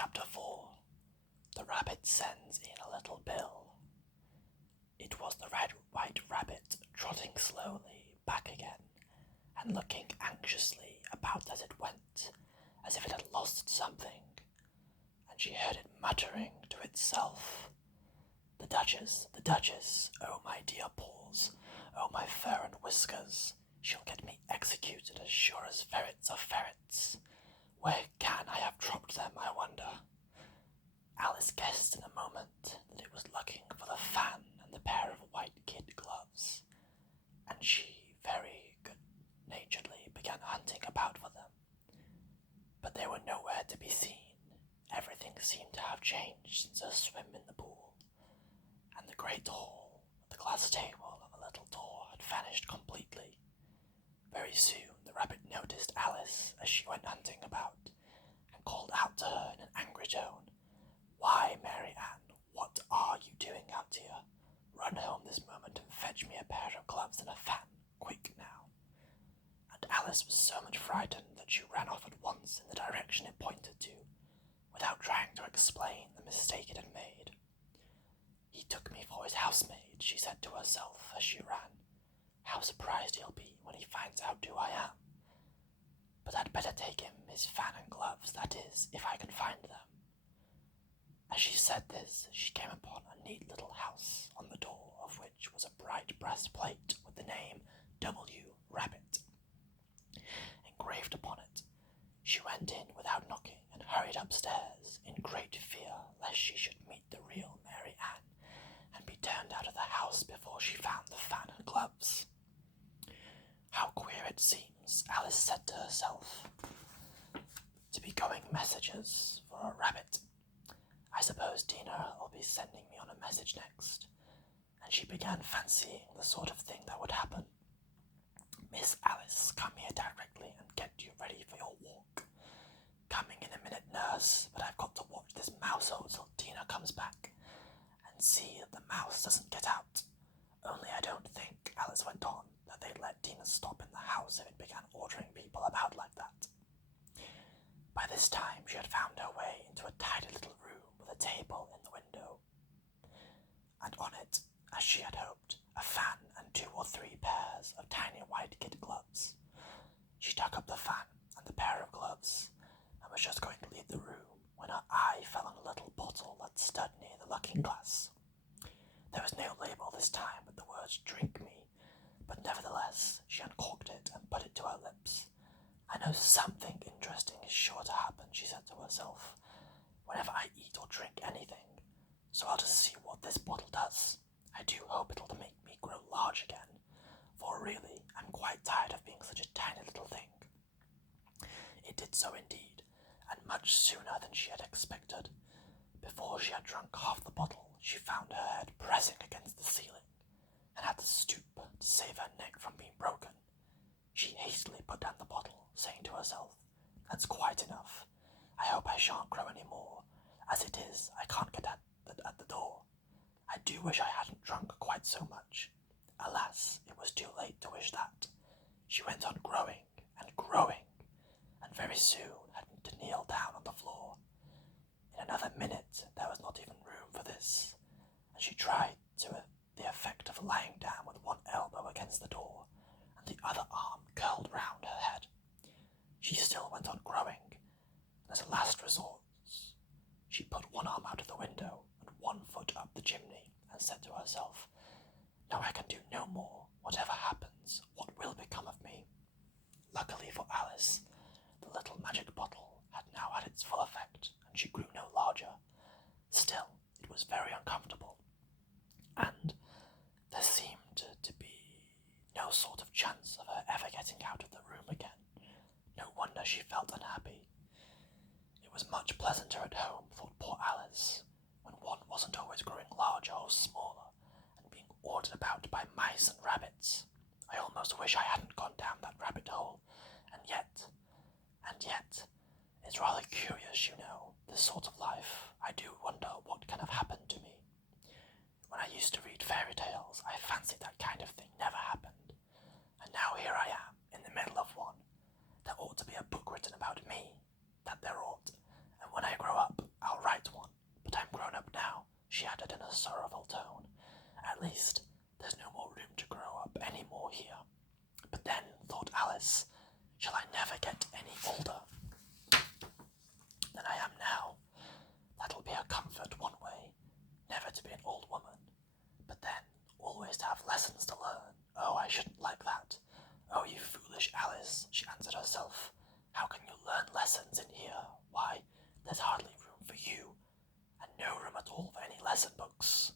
Chapter 4. The Rabbit Sends in a Little Bill. It was the red-white rabbit trotting slowly back again, and looking anxiously about as it went, as if it had lost something, and she heard it muttering to itself, the Duchess, oh my dear paws, oh my fur and whiskers, she'll get me executed as sure as ferrets are ferrets. Where can I have dropped them, I wonder? Alice guessed in a moment that it was looking for the fan and the pair of white kid gloves, and she very good-naturedly began hunting about for them. But they were nowhere to be seen. Everything seemed to have changed since her swim in the pool, and the great hall, with the glass table and the little door, had vanished completely. Very soon the rabbit noticed Alice as she went hunting about, and called out to her in an angry tone, "Why, Mary Ann, what are you doing out here? Run home this moment and fetch me a pair of gloves and a fan, quick now." And Alice was so much frightened that she ran off at once in the direction it pointed to, without trying to explain the mistake it had made. "He took me for his housemaid," she said to herself as she ran. "How surprised he'll be when he finds out who I am. But I'd better take him his fan and gloves, that is, if I can find them." As she said this, she came upon a neat little house, on the door of which was a bright brass plate with the name W. Rabbit engraved upon it. She went in without knocking and hurried upstairs, in great fear lest she should meet the real Mary Ann and be turned out of the house before she found the fan and gloves. "How queer it seems," Alice said to herself, "to be going messages for a rabbit. I suppose Tina will be sending me on a message next," and she began fancying the sort of thing that would happen. "Miss Alice, come here directly and get you ready for your walk." "Coming in a minute, nurse, but I've got to watch this mouse hole till Tina comes back, and see that the mouse doesn't get out. Only I don't think," Alice went on, "that they'd let Tina stop in the house if it began ordering people about like that." By this time she had found her way into a tidy little room with a table in the window, and on it, as she had hoped, a fan and 2 or 3 pairs of tiny white kid gloves. She took up the fan and the pair of gloves, and was just going to leave the room when her eye fell on a little bottle that stood near the looking-glass. There was no label this time with the words "Drink me," but nevertheless she uncorked it and put it to her lips. "I know something interesting is sure to happen," she said to herself, "whenever I eat or drink anything, so I'll just see what this bottle does. I do hope it'll make me grow large again, for really I'm quite tired of being such a tiny little thing." It did so indeed, and much sooner than she had expected. Before she had drunk half the bottle, she found her head pressing against the ceiling, and had to stoop to save her neck from being broken. She hastily put down the bottle, saying to herself, "That's quite enough. I hope I shan't grow any more. As it is, I can't get at the door. I do wish I hadn't drunk quite so much." Alas, it was too late to wish that. She went on growing, and very soon had to kneel down on the floor. In another minute there was not even room for this, and she tried the effect of lying down with one elbow against the door, and the other arm curled round her head. She still went on growing, and as a last resort, she put one arm out of the window and one foot up the chimney, and said to herself, "Now I can do no more. Whatever happens, what will become of me?" Luckily for Alice, the little magic bottle had now had its full effect, and she grew no larger. Still, it was very uncomfortable, and there seemed to be no sort of chance of her ever getting out of the room again. No wonder she felt unhappy. It was much pleasanter at home, thought poor Alice, when one wasn't always growing larger or smaller, and being ordered about by mice and rabbits. I almost wish I hadn't gone down that rabbit hole, and yet, it's rather curious, you know, this sort of life. I do wonder what can have happened to me. When I used to read fairy tales, I fancied that kind of thing never happened, and now here I am, in the middle of one. There ought to be a book written about me, that there ought, and when I grow up, more here. But then, thought Alice, shall I never get any older than I am now? That'll be a comfort one way, never to be an old woman. But then, always to have lessons to learn. Oh, I shouldn't like that. Oh, you foolish Alice, she answered herself. How can you learn lessons in here? Why, there's hardly room for you, and no room at all for any lesson books.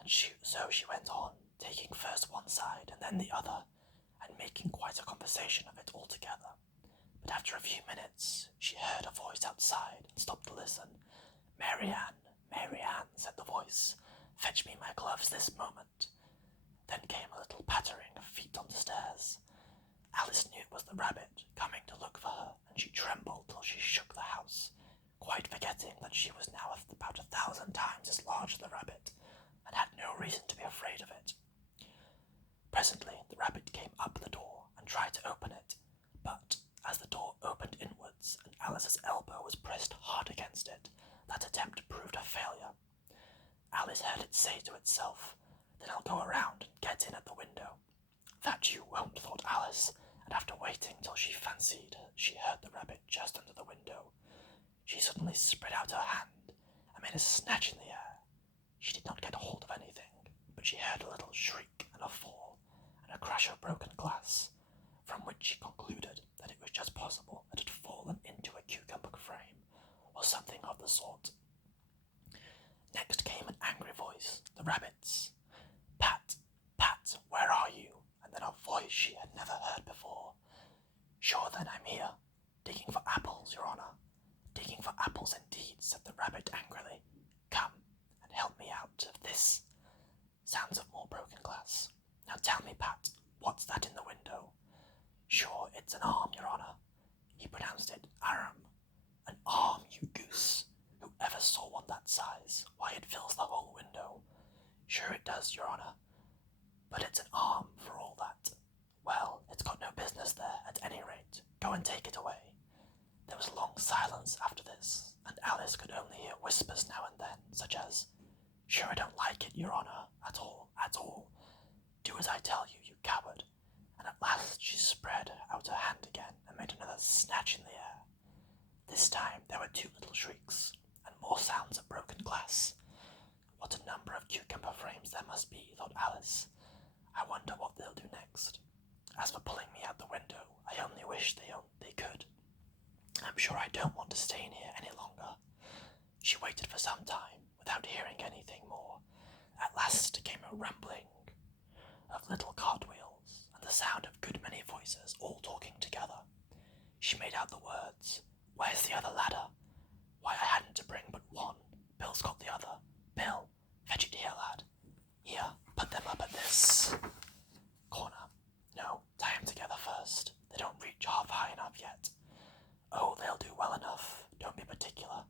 And so she went on, taking first one side and then the other, and making quite a conversation of it altogether. But after a few minutes, she heard a voice outside and stopped to listen. Mary Ann, said the voice, fetch me my gloves this moment. Then came a little pattering of feet on the stairs. Alice knew it was the rabbit coming to look for her, and she trembled till she shook the house, quite forgetting that she was now about 1,000 times as large as the rabbit, and had no reason to be afraid of it. Presently the rabbit came up the door and tried to open it, but as the door opened inwards and Alice's elbow was pressed hard against it, that attempt proved a failure. Alice heard it say to itself, "Then I'll go around and get in at the window." That you won't, thought Alice, and after waiting till she fancied she heard the rabbit just under the window, she suddenly spread out her hand and made a snatch in the air. She did not get hold of anything, but she heard a little shriek and a fall, and a crash of broken glass, from which she concluded that it was just possible that it had fallen into a cucumber frame, or something of the sort. Next came an angry voice, the rabbit's. Pat, Pat, where are you? And then a voice she had never heard before. Sure then I'm here, digging for apples, your honour. Digging for apples indeed, said the rabbit angrily. Come and help me out of this. Sounds of more broken glass. Now tell me, Pat, what's that in the window? Sure, it's an arm, your honour. He pronounced it arm. An arm, you goose. Who ever saw one that size? Why, it fills the whole window. Sure it does, your honour. But it's an arm for all that. Well, it's got no business there, at any rate. Go and take it away. There was a long silence after this, and Alice could only hear whispers now and then, such as, Sure I don't like it, your honour, at all, at all. Do as I tell you, you coward. And at last she spread out her hand again and made another snatch in the air. This time there were 2 little shrieks, and more sounds of broken glass. What a number of cucumber frames there must be, thought Alice. I wonder what they'll do next. As for pulling me out the window, I only wish they could. I'm sure I don't want to stay in here any longer. She waited for some time, without hearing anything more. At last came a rumbling of little cartwheels, and the sound of a good many voices all talking together. She made out the words, Where's the other ladder? Why, I hadn't to bring but one. Bill's got the other. Bill, fetch it here, lad. Here, put them up at this corner. No, tie them together first. They don't reach half high enough yet. Oh, they'll do well enough. Don't be particular.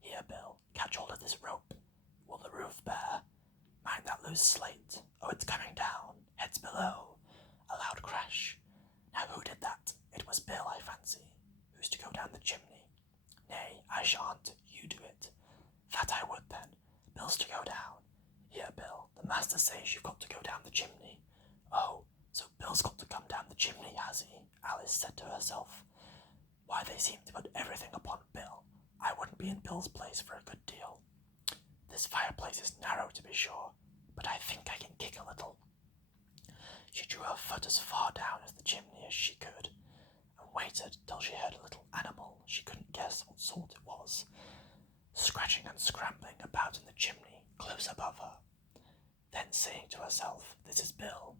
Here, Bill, catch hold of this rope. Will the roof bear? Mind that loose slate. Oh, it's coming down. Heads below. A loud crash. Now who did that? It was Bill, I fancy. Who's to go down the chimney? Nay, I shan't. You do it. That I would, then. Bill's to go down. Here, Bill, the master says you've got to go down the chimney. Oh, so Bill's got to come down the chimney, has he? Alice said to herself. Why, they seem to put everything upon Bill. I wouldn't be in Bill's place for a good deal. This fireplace is narrow, to be sure, but I think I can kick a little. She drew her foot as far down as the chimney as she could, and waited till she heard a little animal she couldn't guess what sort it was, scratching and scrambling about in the chimney close above her. Then saying to herself, This is Bill,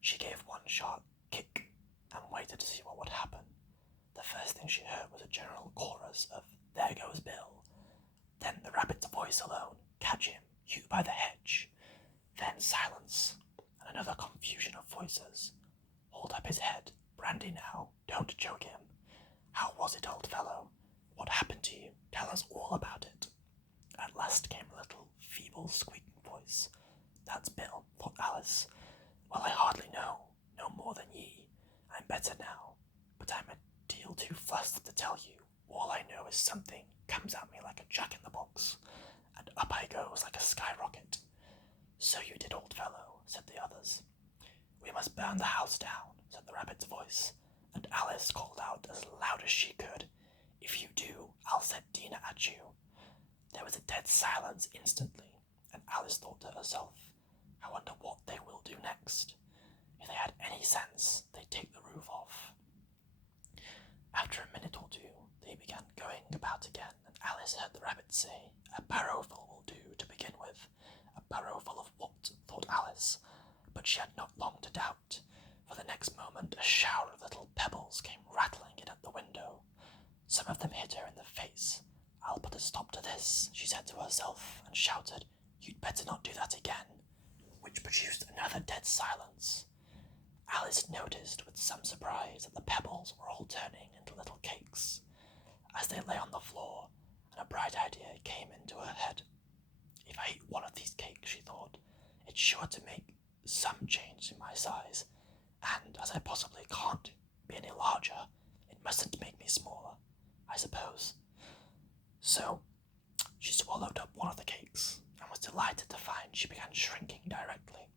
she gave one sharp kick and waited to see what would happen. The first thing she heard was a general chorus of There goes Bill. Then the rabbit's voice alone, Catch him, you by the hedge. Then silence, and another confusion of voices. Hold up his head, brandy now, don't choke him. How was it, old fellow? What happened to you? Tell us all about it. At last came a little feeble squeaking voice. That's Bill, thought Alice. Well, I hardly know, no more than ye. I'm better now, but I'm a deal too flustered to tell you. All I know is something comes at me like a jack-in-the-box, and up I goes like a skyrocket. So you did, old fellow, said the others. We must burn the house down," said the rabbit's voice, and Alice called out as loud as she could, "If you do, I'll set Dina at you." There was a dead silence instantly, and Alice thought to herself, "I wonder what they will do next. If they had any sense, they'd take the roof off." After a minute or two, they began going about again, and Alice heard the rabbit say, "A barrowful will do to begin with." A barrowful of what? Thought Alice, but she had not long to doubt, for the next moment a shower of little pebbles came rattling in at the window. Some of them hit her in the face. "I'll put a stop to this," she said to herself, and shouted, "You'd better not do that again," which produced another dead silence. Alice noticed with some surprise that the pebbles were all turning into little cakes. As they lay on the floor, and a bright idea came into her head. "If I eat one of these cakes," she thought, "it's sure to make some change in my size, and as I possibly can't be any larger, it mustn't make me smaller, I suppose." So she swallowed up one of the cakes, and was delighted to find she began shrinking directly.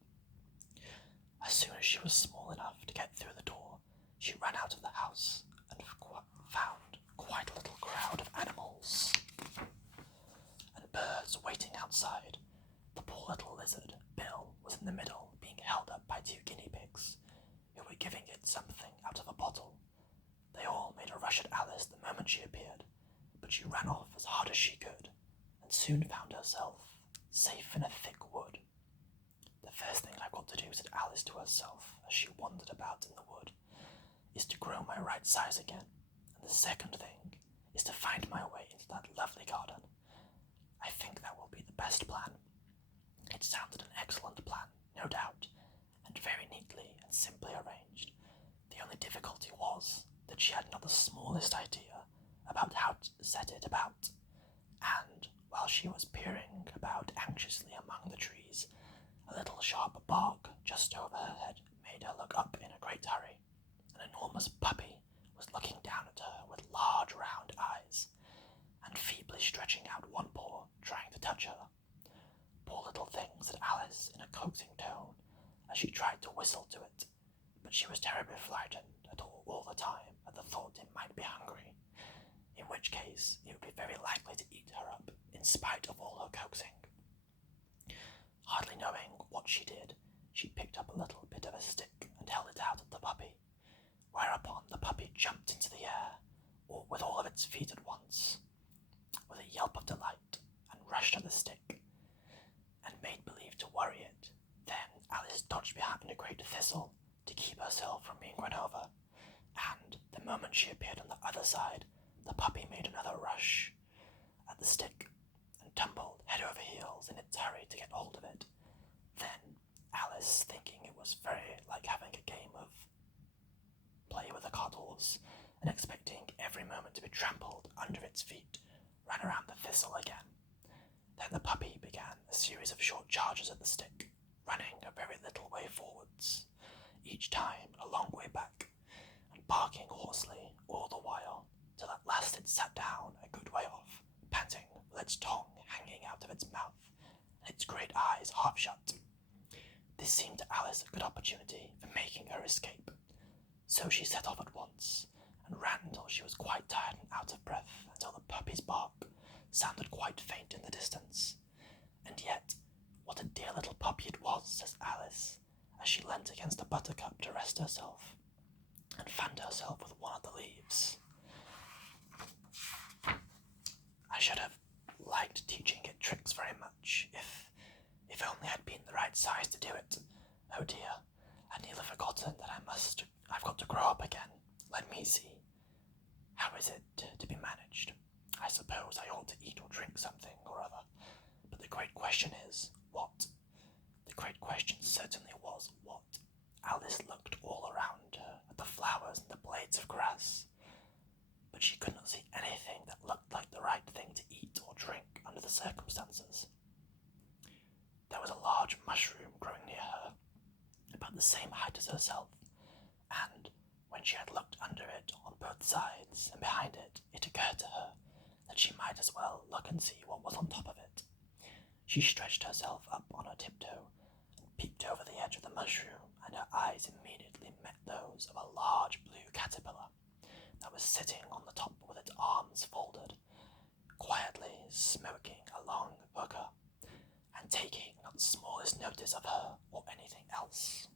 As soon as she was small enough to get through the door, she ran out of the house and found quite a little crowd of animals and birds waiting outside. The poor little lizard, Bill, was in the middle, being held up by 2 guinea pigs, who were giving it something out of a bottle. They all made a rush at Alice the moment she appeared, but she ran off as hard as she could, and soon found herself safe in a thick wood. "The first thing I've got to do," said Alice to herself as she wandered about in the wood, "is to grow my right size again, and the second thing is to find my way into that lovely garden. I think that will be the best plan." It sounded an excellent plan, no doubt, and very neatly and simply arranged. The only difficulty was that she had not the smallest idea about how to set it about, and while she was peering about anxiously among the trees, a little sharp bark just over her head made her look up in a great hurry. An enormous puppy was looking down at her with large round eyes, and feebly stretching out one paw, trying to touch her. "Poor little thing," said Alice in a coaxing tone, as she tried to whistle to it, but she was terribly frightened all the time at the thought it might be hungry, in which case it would be very likely to eat her up, in spite of all her coaxing. Hardly knowing what she did, she picked up a little bit of a stick and held it out at the puppy, whereupon the puppy jumped into the air, with all of its feet at once, with a yelp of delight, and rushed at the stick, and made believe to worry it. Then Alice dodged behind a great thistle to keep herself from being run over, and the moment she appeared on the other side, the puppy made another rush at the stick, and tumbled head over heels in its hurry to get hold of it. Then Alice, thinking it was very like having a game of play with the coddles, and expecting every moment to be trampled under its feet, ran around the thistle again. Then the puppy began a series of short charges at the stick, running a very little way forwards, each time a long way back, and barking hoarsely all the while, till at last it sat down a good way off, panting, with its tongue hanging out of its mouth, and its great eyes half shut. This seemed to Alice a good opportunity for making her escape, so she set off at once, and ran until she was quite tired and out of breath, until the puppy's bark sounded quite faint in the distance. "And yet, what a dear little puppy it was," says Alice, as she leant against a buttercup to rest herself, and fanned herself with one of the leaves. "I should have liked teaching it tricks very much, if only I'd been the right size to do it. Oh dear, I'd nearly forgotten that I've got to grow up again. Let me see. How is it to be managed? I suppose I ought to eat or drink something or other, but the great question is, what? The great question certainly was, what? Alice looked all around her at the flowers and the blades of grass, but she could not see anything that looked like the right thing to eat or drink under the circumstances. There was a large mushroom growing near her, about the same height as herself, and when she had looked under it on both sides and behind it, it occurred to her that she might as well look and see what was on top of it. She stretched herself up on her tiptoe and peeped over the edge of the mushroom and her eyes immediately met those of a large blue caterpillar that was sitting on the top with its arms folded, quietly smoking a long hookah, and taking not the smallest notice of her or anything else.